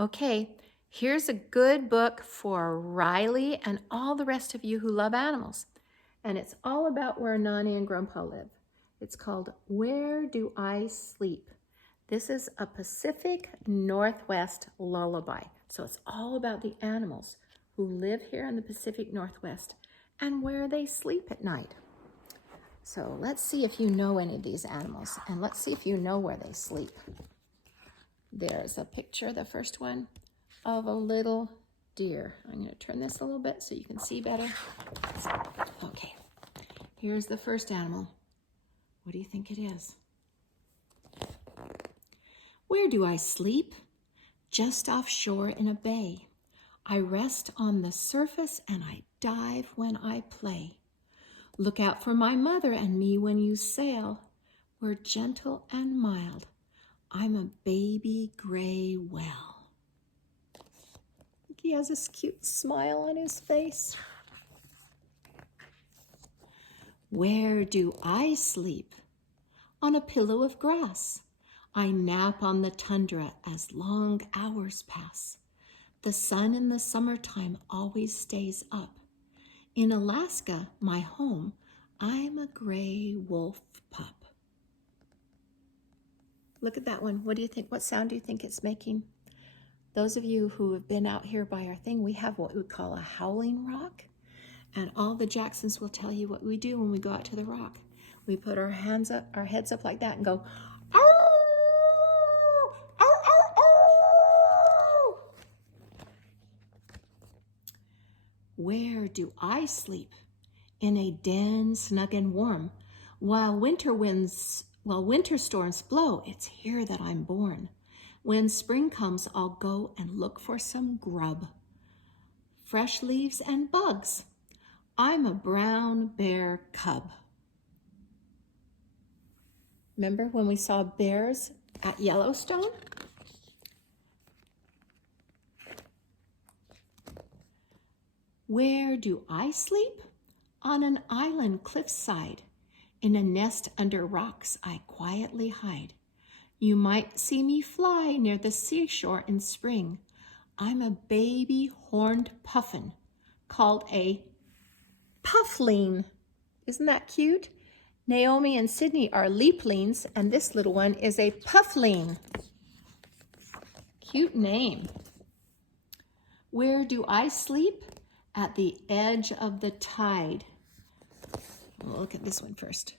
Okay, here's a good book for Riley and all the rest of you who love animals. And it's all about where Nonnie and Grandpa live. It's called Where Do I Sleep? This is a Pacific Northwest lullaby. So it's all about the animals who live here in the Pacific Northwest and where they sleep at night. So let's see if you know any of these animals, and let's see if you know where they sleep. There's a picture, the first one, of a little deer. I'm going to turn this a little bit so you can see better. Okay, here's the first animal. What do you think it is? Where do I sleep? Just offshore in a bay. I rest on the surface and I dive when I play. Look out for my mother and me when you sail. We're gentle and mild. I'm a baby gray whale. He has this cute smile on his face. Where do I sleep? On a pillow of grass. I nap on the tundra as long hours pass. The sun in the summertime always stays up. In Alaska, my home, I'm a gray wolf pup. Look at that one. What do you think? What sound do you think it's making? Those of you who have been out here by our thing, we have what we call a howling rock. And all the Jacksons will tell you what we do when we go out to the rock. We put our hands up, our heads up like that and go, ow, ow, ow, ow. Where do I sleep? In a den snug and warm. While winter storms blow, it's here that I'm born. When spring comes, I'll go and look for some grub. Fresh leaves and bugs. I'm a brown bear cub. Remember when we saw bears at Yellowstone? Where do I sleep? On an island cliffside. In a nest under rocks, I quietly hide. You might see me fly near the seashore in spring. I'm a baby horned puffin called a puffling. Isn't that cute? Naomi and Sydney are leaplings, and this little one is a puffling. Cute name. Where do I sleep? At the edge of the tide. We'll look at this one first.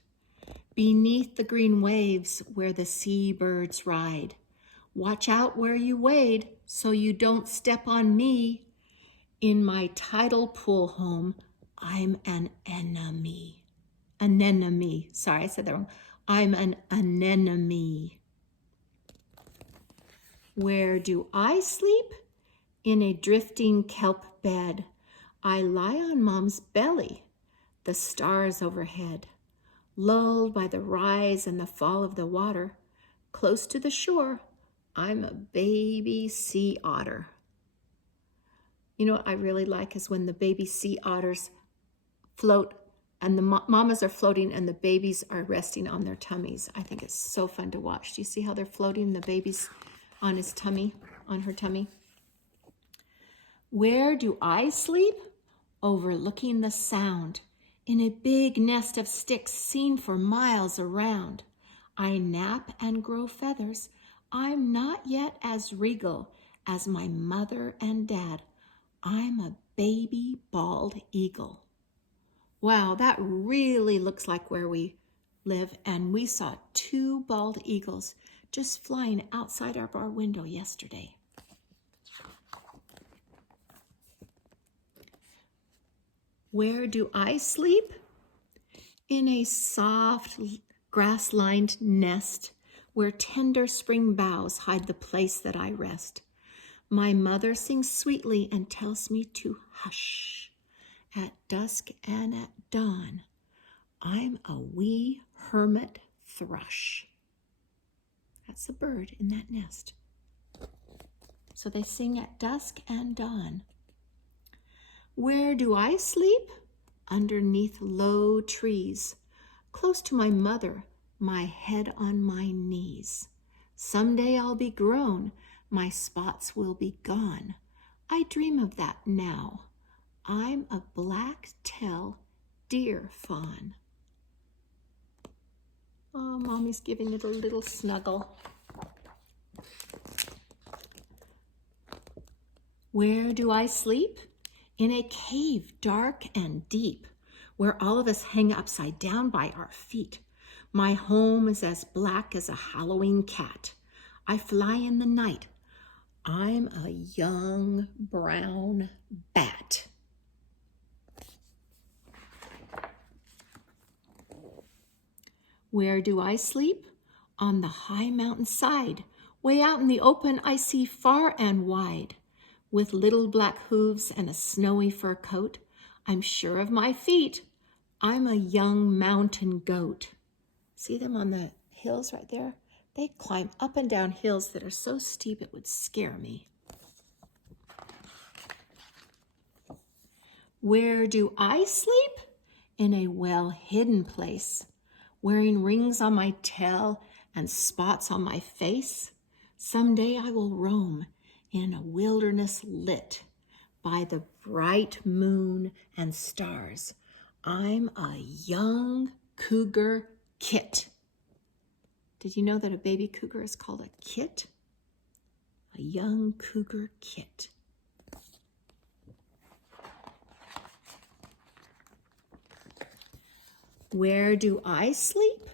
Beneath the green waves where the seabirds ride. Watch out where you wade so you don't step on me. In my tidal pool home, I'm an enemy. Anemone. Sorry, I said that wrong. I'm an anemone. Where do I sleep? In a drifting kelp bed. I lie on Mom's belly, the stars overhead. Lulled by the rise and the fall of the water, close to the shore, I'm a baby sea otter. You know what I really like is when the baby sea otters float and the mamas are floating and the babies are resting on their tummies. I think it's so fun to watch. Do you see how they're floating, the baby's on his tummy, on her tummy? Where do I sleep? Overlooking the sound. In a big nest of sticks seen for miles around. I nap and grow feathers. I'm not yet as regal as my mother and dad. I'm a baby bald eagle. Wow, that really looks like where we live, and we saw 2 bald eagles just flying outside of our window yesterday. Where do I sleep? In a soft, grass-lined nest where tender spring boughs hide the place that I rest. My mother sings sweetly and tells me to hush. At dusk and at dawn, I'm a wee hermit thrush. That's a bird in that nest. So they sing at dusk and dawn. Where do I sleep? Underneath low trees, close to my mother, my head on my knees. Someday I'll be grown, my spots will be gone. I dream of that now. I'm a black-tailed deer fawn. Oh, Mommy's giving it a little snuggle. Where do I sleep? In a cave dark and deep, where all of us hang upside down by our feet. My home is as black as a Halloween cat. I fly in the night. I'm a young brown bat. Where do I sleep? On the high mountain side. Way out in the open I see far and wide. With little black hooves and a snowy fur coat, I'm sure of my feet. I'm a young mountain goat. See them on the hills right there? They climb up and down hills that are so steep it would scare me. Where do I sleep? In a well-hidden place, wearing rings on my tail and spots on my face. Someday I will roam in a wilderness lit by the bright moon and stars. I'm a young cougar kit. Did you know that a baby cougar is called a kit? A young cougar kit. Where do I sleep?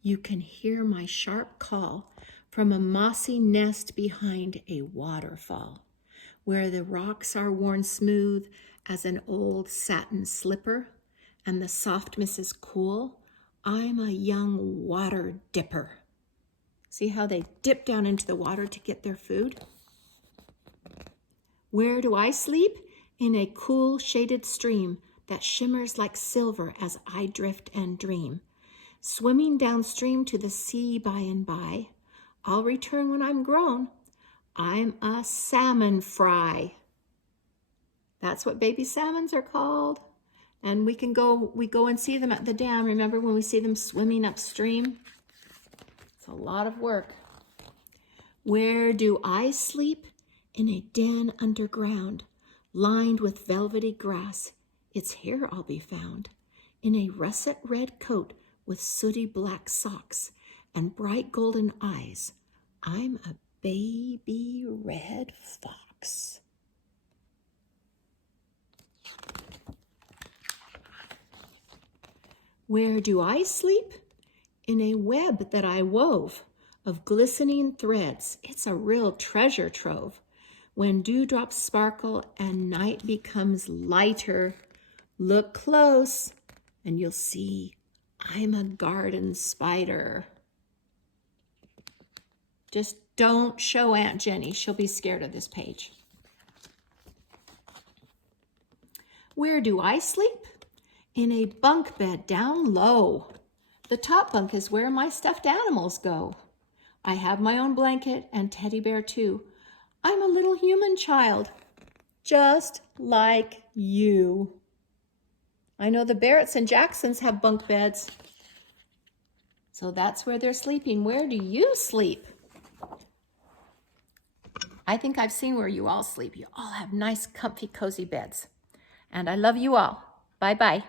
You can hear my sharp call from a mossy nest behind a waterfall, where the rocks are worn smooth as an old satin slipper, and the soft mist is cool. I'm a young water dipper. See how they dip down into the water to get their food? Where do I sleep? In a cool shaded stream that shimmers like silver as I drift and dream. Swimming downstream to the sea by and by. I'll return when I'm grown. I'm a salmon fry. That's what baby salmons are called. And we go and see them at the dam. Remember when we see them swimming upstream? It's a lot of work. Where do I sleep? In a den underground, lined with velvety grass. It's here I'll be found. In a russet red coat with sooty black socks and bright golden eyes. I'm a baby red fox. Where do I sleep? In a web that I wove of glistening threads. It's a real treasure trove. When dewdrops sparkle and night becomes lighter, look close and you'll see I'm a garden spider. Just don't show Aunt Jenny. She'll be scared of this page. Where do I sleep? In a bunk bed down low. The top bunk is where my stuffed animals go. I have my own blanket and teddy bear too. I'm a little human child, just like you. I know the Barretts and Jacksons have bunk beds. So that's where they're sleeping. Where do you sleep? I think I've seen where you all sleep. You all have nice, comfy, cozy beds. And I love you all. Bye-bye.